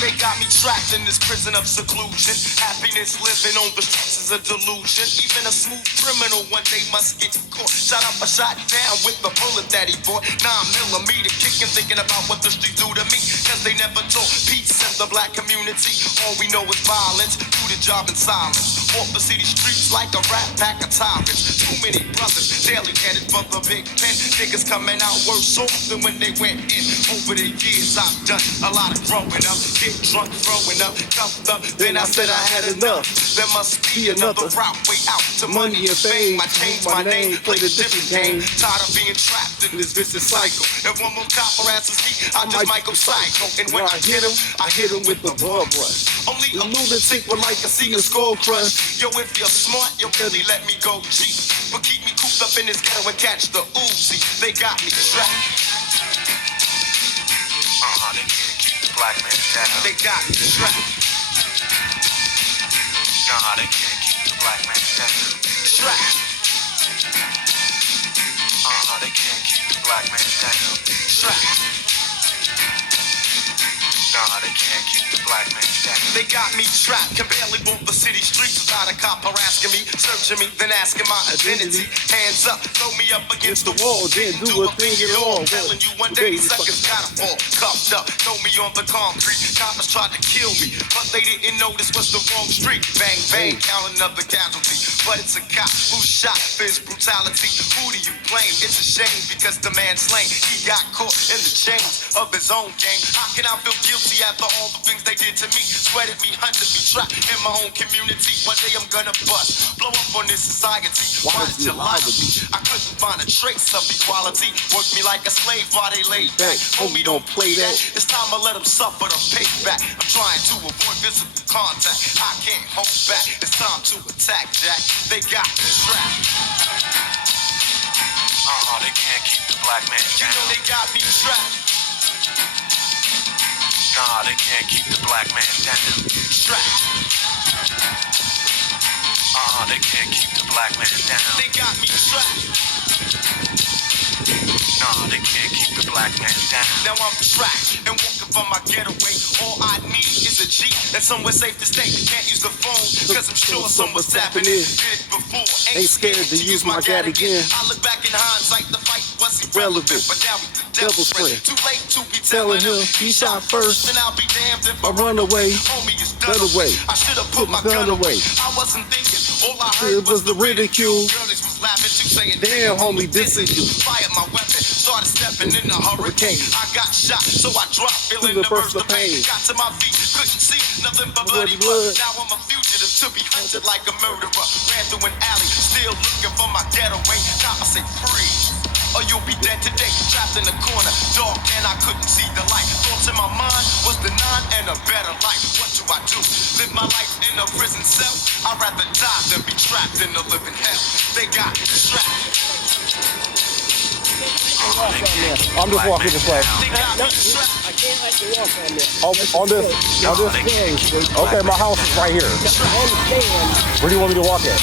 They got me trapped in this prison of seclusion. Happiness living on the streets is a delusion. Even a smooth criminal one day must get caught. Shot up or shot down with the bullet that he bought. 9mm kicking, thinking about what the streets do to me. Cause they never taught peace in the black community. All we know is violence, do the job in silence. Walk the city streets like a rat pack of tyrants. Too many brothers daily headed for the big pen. Niggas coming out worse off than when they went in. Over the years I've done a lot of growing up. Get drunk, throwing up, cuffed up. Then I said I had enough. There must be another route way out to money and fame. I changed my name, played a different game. Tired of being trapped in this vicious cycle. If one more cop harasses me, I just might go psycho. And when I hit him with the blood rush. Only a lunatic would like to see a skull crush. Yo, if you're smart, you'll really let me go G. But keep me cooped up in this ghetto and catch the Uzi. They got me trapped. They can't keep the black man down. They got me trapped. They can't keep the black man down. Trapped. They can't keep the black man down. Trapped. They can't keep the black man down. They got me trapped, can barely walk the city streets without a cop harassing me, searching me, then asking my identity. Hands up, throw me up against the wall, didn't do a thing at all. Telling you one day these suckers gotta fall. Cuffed up, throw me on the concrete. Coppers tried to kill me, but they didn't know this was the wrong street. Bang, bang, count another casualty. But it's a cop who shot for his brutality. Who do you blame? It's a shame because the man slain, he got caught in the chains of his own gang. How can I feel guilty after all the things they did to me? Sweated me, hunted me, trapped in my own community. One day I'm gonna bust, blow up on this society. Why did you lie to me? I couldn't find a trace of equality. Worked me like a slave while they laid back. Homie, don't play that. It's time to let them suffer the payback. I'm trying to avoid physical contact. I can't hold back. It's time to attack, Jack. They got me trapped. They can't keep the black man down. You know they got me trapped. They can't keep the black man down. Trapped. They can't keep the black man down. They got me trapped. They can't keep the black man down. Now I'm trapped and walking from my getaway. All I need is a G and somewhere safe to stay. Can't use the phone cause I'm sure someone's tapping in. Did it before, ain't scared to use my gat again. I look back in hindsight, the fight wasn't relevant, but now we the devil's friend. Too late to be telling him he shot first, and I'll be damned if I run away. Homie is done away. I should have put my gun away. I wasn't thinking, all I heard was the ridicule. Girlies was laughing too, saying, damn homie, this is you. Fired my weapon, started stepping in the hurricane. I got shot, so I dropped, feeling the burst of pain. Got to my feet, couldn't see nothing but bloody blood. Now I'm a fugitive to be hunted like a murderer. Ran through an alley, still looking for my getaway. Now I say freeze, or you'll be dead today. Trapped in the corner, dark and I couldn't see the light. Thoughts in my mind was the none and a better life. What do I do? Live my life in a prison cell? I'd rather die than be trapped in a living hell. They got me trapped. I'm just walking this way. I can't let you walk on this. On this? Okay, my house is right here. I understand. Where do you want me to walk at?